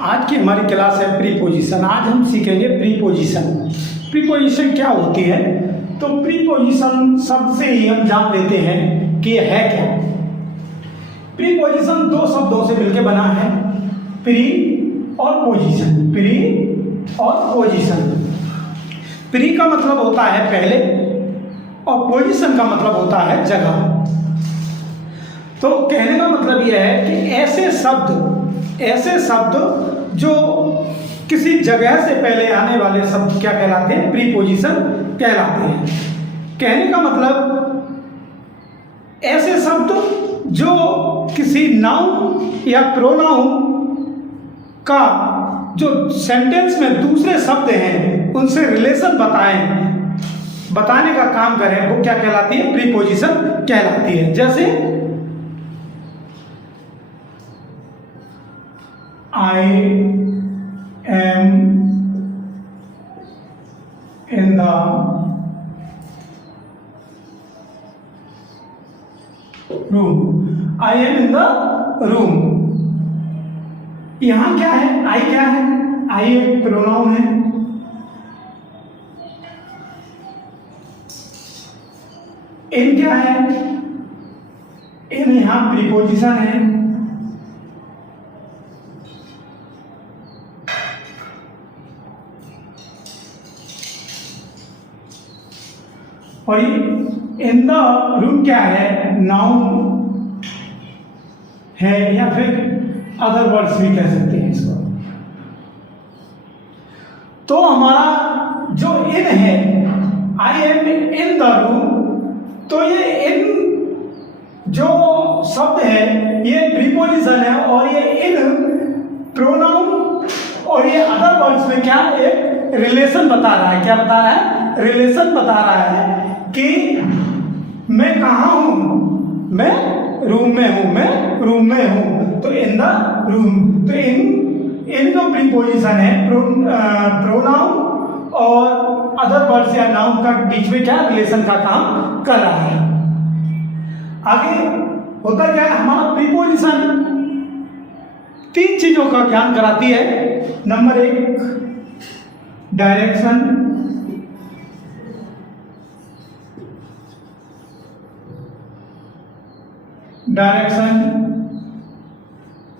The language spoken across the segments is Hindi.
आज की हमारी क्लास है प्रीपोजिशन। आज हम सीखेंगे प्रीपोजिशन। प्रीपोजिशन क्या होती है? तो प्रीपोजिशन शब्द से ही हम जान लेते हैं कि है क्या। प्रीपोजिशन दो शब्दों से मिलकर बना है, प्री और पोजीशन। प्री और पोजीशन। प्री का मतलब होता है पहले और पोजीशन का मतलब होता है जगह। तो कहने का मतलब यह है कि ऐसे शब्द जो किसी जगह से पहले आने वाले शब्द क्या कहलाते हैं? प्रीपोजिशन कहलाते हैं। कहने का मतलब ऐसे शब्द जो किसी नाउन या प्रोनाउन का जो सेंटेंस में दूसरे शब्द हैं उनसे रिलेशन बताने का काम करें, वो क्या कहलाती है? प्रीपोजिशन कहलाती है। जैसे I am in the room. I am in the room. यहां क्या है? I क्या है? I एक प्रोनाउन है। in क्या है? in यहां प्रीपोजिशन है। और इन द रूम क्या है? नाउन है या फिर अदर वर्ड्स भी कह सकते हैं इसको। तो हमारा जो इन है, I am in the room, तो ये इन जो शब्द है ये प्रीपोजिशन है और ये इन प्रोनाउन और ये अदर वर्ड्स में क्या एक रिलेशन बता रहा है। क्या बता रहा है? रिलेशन बता रहा है कि मैं कहाँ हूं? मैं रूम में हूं। मैं रूम में हूं, तो इन द रूम। तो इन जो प्रीपोजिशन है प्रोनाउन और अदर वर्ड्स या नाउन का बीच में क्या रिलेशन का काम कर रहा है। आगे होता क्या है? हमारा प्रीपोजिशन तीन चीजों का ज्ञान कराती है। नंबर एक, डायरेक्शन।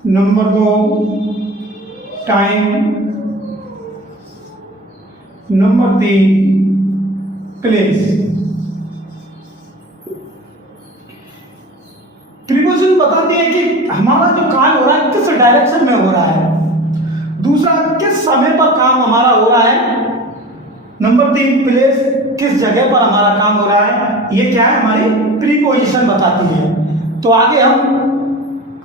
नंबर दो, टाइम। नंबर तीन, प्लेस। प्रीपोजिशन बताती है कि हमारा जो काम हो रहा है किस डायरेक्शन में हो रहा है। दूसरा, किस समय पर काम हमारा हो रहा है। नंबर तीन, प्लेस, किस जगह पर हमारा काम हो रहा है। ये क्या है? हमारी प्रीपोजिशन बताती है। तो आगे हम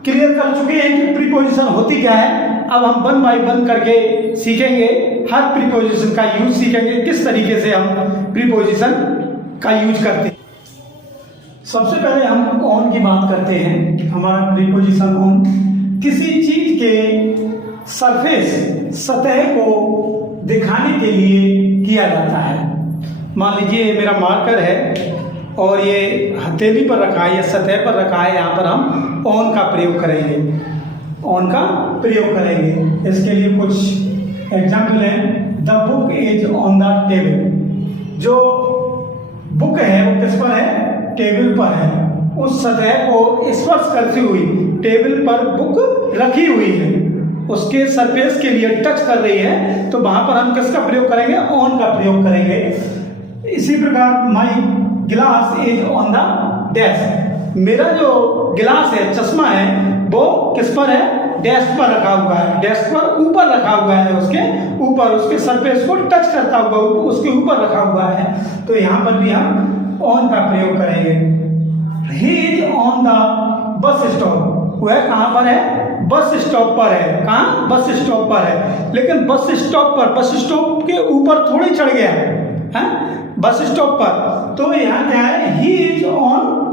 क्लियर कर चुके हैं कि प्रीपोजिशन होती क्या है। अब हम वन बाय वन करके सीखेंगे, हर प्रीपोजिशन का यूज सीखेंगे, किस तरीके से हम प्रीपोजिशन का यूज करते हैं। सबसे पहले हम ऑन की बात करते हैं। हमारा प्रीपोजिशन ऑन किसी चीज के सरफेस, सतह को दिखाने के लिए किया जाता है। मान लीजिए मेरा मार्कर है और ये हथेली पर रखा है या सतह पर रखा है, यहाँ पर हम ऑन का प्रयोग करेंगे। ऑन का प्रयोग करेंगे। इसके लिए कुछ एग्जाम्पल है। The book is on the table. जो बुक है वो किस पर है? टेबल पर है। उस सतह को स्पर्श करती हुई टेबल पर बुक रखी हुई है, उसके सरफेस के लिए टच कर रही है, तो वहां पर हम किसका प्रयोग करेंगे? ऑन का प्रयोग करेंगे। इसी प्रकार माई गिलास इज ऑन द डेस्क। मेरा जो गिलास है, चश्मा है, वो किस पर है? डेस्क पर रखा हुआ है। डेस्क पर ऊपर रखा हुआ है, उसके ऊपर, उसके सरफेस को टच करता हुआ उसके ऊपर रखा हुआ है। तो यहाँ पर भी हम ऑन का प्रयोग करेंगे। He is on the bus stop. वह कहाँ पर है? बस स्टॉप पर है। कहाँ? बस स्टॉप पर है। लेकिन बस स्टॉप पर, बस स्टॉप के ऊपर थोड़ी चढ़ गया है, बस स्टॉप पर। तो यहाँ क्या है? He is on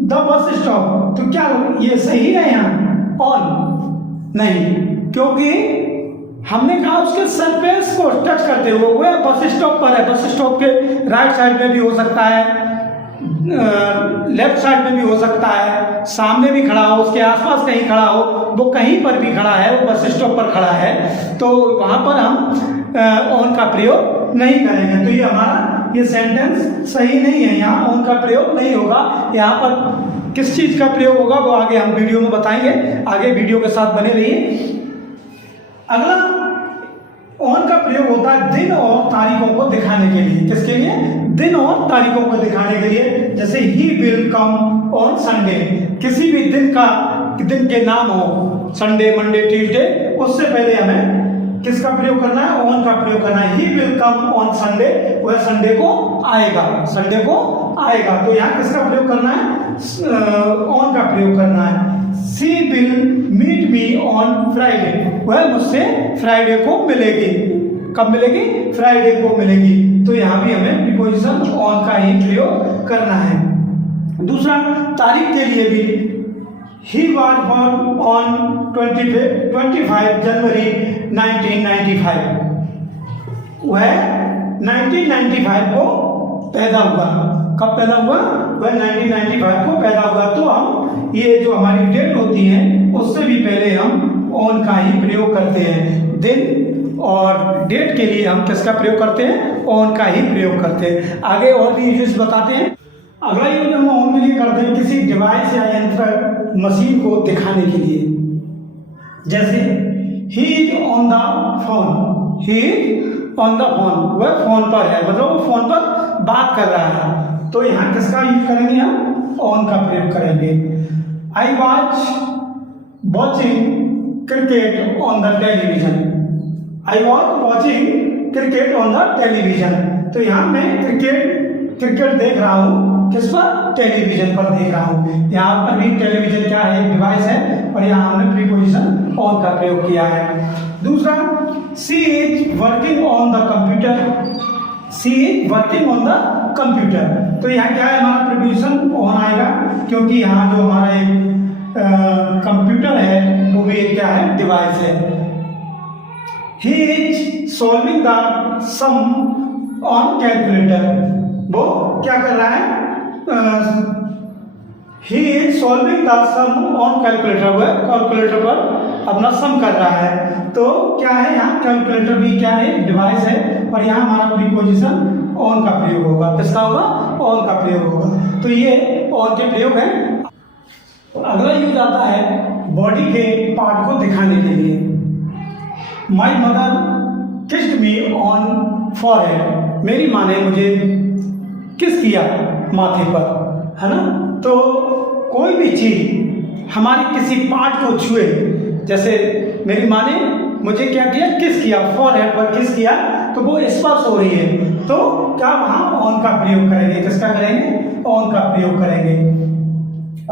the bus stop. तो क्या ये सही है? यहाँ ऑन नहीं, क्योंकि हमने कहा उसके सरफेस को टच करते हुए। वह बस स्टॉप पर है। बस स्टॉप के राइट साइड में भी हो सकता है, लेफ्ट साइड में भी हो सकता है, सामने भी खड़ा हो, उसके आसपास कहीं खड़ा हो, वो कहीं पर भी खड़ा है, वो बस स्टॉप पर खड़ा है, तो वहाँ पर हम ऑन का प्रयोग नहीं करेंगे। तो ये हमारा ये सेंटेंस सही नहीं है, यहाँ ऑन का प्रयोग नहीं होगा। यहाँ पर किस चीज़ का प्रयोग होगा वो आगे हम वीडियो में बताएंगे, आगे वीडियो के साथ बने रहिए। अगला ऑन का प्रयोग होता है दिन और तारीखों को दिखाने के लिए। किसके लिए? दिन और तारीखों को दिखाने के लिए। जैसे he will come on Sunday, किसी भी दिन के नाम हो, संडे, मंडे, ट्यूसडे, उससे पहले हमें किसका प्रयोग करना है? ऑन का प्रयोग करना है। He will come on Sunday, वह संडे को आएगा, संडे को आएगा। तो यहाँ किसका प्रयोग करना है? ऑन का प्रयोग करना है। She will meet me on Friday, वह मुझसे फ्राइडे को मिलेगी। कब मिलेगी? फ्राइडे को मिलेगी। तो यहाँ भी हमें प्रीपोजिशन ऑन का ही प्रयोग करना है। दूसरा, तारीख के लिए भी He was born on 25 जनवरी 1995, वह 1995 को पैदा हुआ। कब पैदा हुआ? वह 1995 को पैदा हुआ। तो हम ये जो हमारी डेट होती है उससे भी पहले हम ऑन का ही प्रयोग करते हैं। दिन और डेट के लिए हम किसका प्रयोग करते हैं? ऑन का ही प्रयोग करते हैं। आगे और भी यूज बताते हैं। अगला यूज हम ऑन के लिए करते हैं किसी डिवाइस या यंत्र, मशीन को दिखाने के लिए। जैसे he is on the phone, he is on the phone, वह फोन पर है, मतलब वो फोन पर बात कर रहा है। तो यहाँ किसका यूज करेंगे? हम ऑन का प्रयोग करेंगे। I watch watching cricket on the television, I watch watching cricket on the television. तो यहाँ मैं क्रिकेट देख रहा हूँ, किस पर? टेलीविजन पर देख रहा हूँ। यहाँ पर भी टेलीविजन क्या है? डिवाइस है, और यहाँ हमने प्रीपोजिशन ऑन का प्रयोग किया है। दूसरा, she is working on the computer, she is working on the computer. तो यहाँ क्या है? हमारा प्रीपोजिशन ऑन आएगा, क्योंकि यहाँ जो हमारा एक कंप्यूटर है वो भी एक क्या है? डिवाइस है। He is solving the sum on calculator, वो क्या कर रहा है? He is solving the sum on calculator, वह कैलकुलेटर पर अपना सम कर रहा है। तो क्या है? यहाँ कैलकुलेटर भी क्या है? डिवाइस है, और यहाँ हमारा प्रीपोजिशन ऑन का प्रयोग होगा। किसका होगा? ऑन का प्रयोग होगा। तो ये ऑन के प्रयोग है। अगला यूज आता है बॉडी के पार्ट को दिखाने के लिए। My mother kissed me on forehead, मेरी माँ ने मुझे किस किया माथे पर, है ना। तो कोई भी चीज हमारी किसी पार्ट को छुए, जैसे मेरी माँ ने मुझे क्या किया? किस किया, फॉरहेड पर किस किया, तो वो स्पर्श हो रही है। तो क्या वहाँ ऑन का प्रयोग करेंगे? किसका करेंगे? ऑन का प्रयोग करेंगे।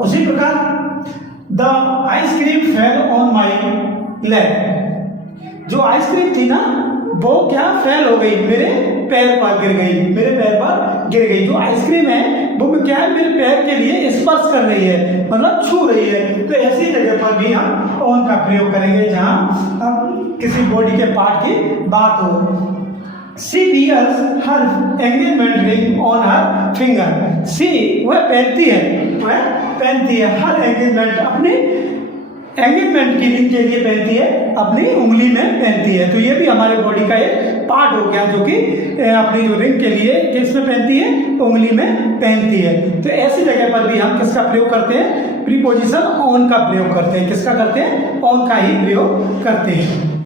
उसी प्रकार the ice cream fell on my leg, जो आइसक्रीम थी ना वो क्या? फेल हो गई, मेरे पैर पर गिर गई, मेरे पैर पर गिर गई। जो आइसक्रीम है वो क्या है? मेरे पैर के लिए स्पर्श कर रही है, मतलब छू रही है। तो ऐसी जगह पर भी हम ऑन का प्रयोग करेंगे जहाँ किसी बॉडी के पार्ट की बात हो। She wears her engagement ring on her finger. She वह पहनती है, वह पहनती है हर एंगेजमेंट, अपनी एंगेजमेंट की रिंग के लिए पहनती है, अपनी उंगली में पहनती है। तो ये भी हमारे बॉडी का एक पार्ट हो गया, जो कि अपनी जो रिंग के लिए किस में पहनती है? उंगली में पहनती है। तो ऐसी जगह पर भी हम किसका प्रयोग करते हैं? प्रीपोजिशन ऑन का प्रयोग करते हैं। किसका करते हैं? ऑन का ही प्रयोग करते हैं।